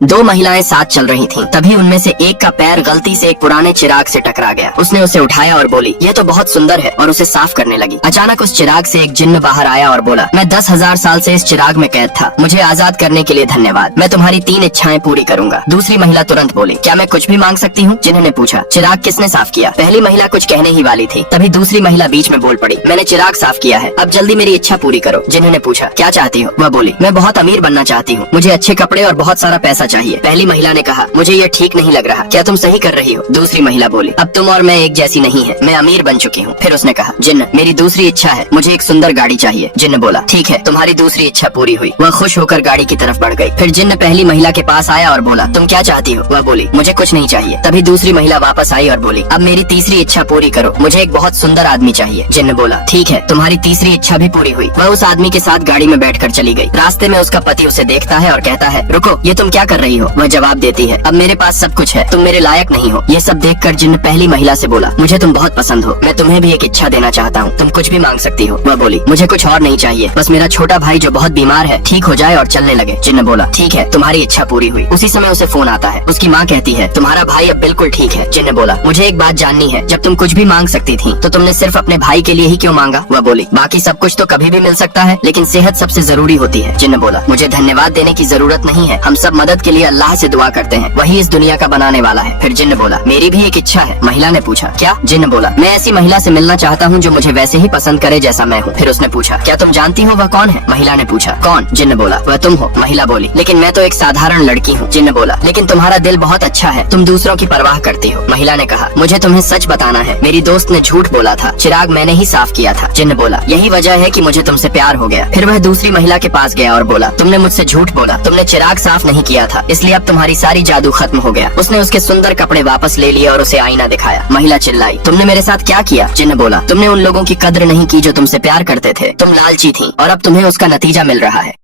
दो महिलाएं साथ चल रही थीं। तभी उनमें से एक का पैर गलती से एक पुराने चिराग से टकरा गया। उसने उसे उठाया और बोली, यह तो बहुत सुंदर है, और उसे साफ करने लगी। अचानक उस चिराग से एक जिन्न बाहर आया और बोला, मैं 10,000 साल से इस चिराग में कैद था, मुझे आजाद करने के लिए धन्यवाद। मैं तुम्हारी 3 इच्छाएं पूरी करूंगा। दूसरी महिला तुरंत बोली, क्या मैं कुछ भी मांग सकती हूँ? जिन्न ने पूछा, चिराग किसने साफ किया? पहली महिला कुछ कहने ही वाली थी, तभी दूसरी महिला बीच में बोल पड़ी, मैंने चिराग साफ किया है, अब जल्दी मेरी इच्छा पूरी करो। जिन्न ने पूछा, क्या चाहती हो? वह बोली, मैं बहुत अमीर बनना चाहती हूँ, मुझे अच्छे कपड़े और बहुत सारा पैसा चाहिए। पहली महिला ने कहा, मुझे ये ठीक नहीं लग रहा, क्या तुम सही कर रही हो? दूसरी महिला बोली, अब तुम और मैं एक जैसी नहीं है, मैं अमीर बन चुकी हूँ। फिर उसने कहा, जिन्न, मेरी दूसरी इच्छा है, मुझे एक सुंदर गाड़ी चाहिए। जिन्न बोला, ठीक है, तुम्हारी दूसरी इच्छा पूरी हुई। वह खुश होकर गाड़ी की तरफ बढ़ गई। फिर जिन्न पहली महिला के पास आया और बोला, तुम क्या चाहती हो? वह बोली, मुझे कुछ नहीं चाहिए। तभी दूसरी महिला वापस आई और बोली, अब मेरी तीसरी इच्छा पूरी करो, मुझे एक बहुत सुंदर आदमी चाहिए। जिन्न बोला, ठीक है, तुम्हारी तीसरी इच्छा भी पूरी हुई। वह उस आदमी के साथ गाड़ी में बैठकर चली गई। रास्ते में उसका पति उसे देखता है और कहता है, रुको, ये तुम क्या कर रही हो? वह जवाब देती है, अब मेरे पास सब कुछ है, तुम मेरे लायक नहीं हो। ये सब देखकर जिन्न पहली महिला से बोला, मुझे तुम बहुत पसंद हो, मैं तुम्हें भी एक इच्छा देना चाहता हूँ, तुम कुछ भी मांग सकती हो। वह बोली, मुझे कुछ और नहीं चाहिए, बस मेरा छोटा भाई जो बहुत बीमार है ठीक हो जाए और चलने लगे। जिन्न बोला, ठीक है, तुम्हारी इच्छा पूरी हुई। उसी समय उसे फोन आता है। उसकी माँ कहती है, तुम्हारा भाई अब बिल्कुल ठीक है। जिन्न बोला, मुझे एक बात जाननी है, जब तुम कुछ भी मांग सकती थी तो तुमने सिर्फ अपने भाई के लिए ही क्यों मांगा? वह बोली, बाकी सब कुछ तो कभी भी मिल सकता है, लेकिन सेहत सबसे जरूरी होती है। जिन्न बोला, मुझे धन्यवाद देने की जरूरत नहीं है, हम सब मदद के लिए अल्लाह से दुआ करते हैं, वही इस दुनिया का बनाने वाला है। फिर जिन्न बोला, मेरी भी एक इच्छा है। महिला ने पूछा, क्या? जिन्न बोला, मैं ऐसी महिला से मिलना चाहता हूँ जो मुझे वैसे ही पसंद करे जैसा मैं हूँ। फिर उसने पूछा, क्या तुम जानती हो वह कौन है? महिला ने पूछा, कौन? जिन्न बोला, वह तुम हो। महिला बोली, लेकिन मैं तो एक साधारण लड़की हूँ। जिन्न बोला, लेकिन तुम्हारा दिल बहुत अच्छा है, तुम दूसरों की परवाह करती हो। महिला ने कहा, मुझे तुम्हें सच बताना है, मेरी दोस्त ने झूठ बोला था, चिराग मैंने ही साफ किया था। जिन्न बोला, यही वजह है कि मुझे तुमसे प्यार हो गया। फिर वह दूसरी महिला के पास गया और बोला, तुमने मुझसे झूठ बोला, तुमने चिराग साफ नहीं किया था, इसलिए अब तुम्हारी सारी जादू खत्म हो गया। उसने उसके सुंदर कपड़े वापस ले लिए और उसे आईना दिखाया। महिला चिल्लाई, तुमने मेरे साथ क्या किया? जिन्न बोला, तुमने उन लोगों की कद्र नहीं की जो तुमसे प्यार करते थे, तुम लालची थी और अब तुम्हें उसका नतीजा मिल रहा है।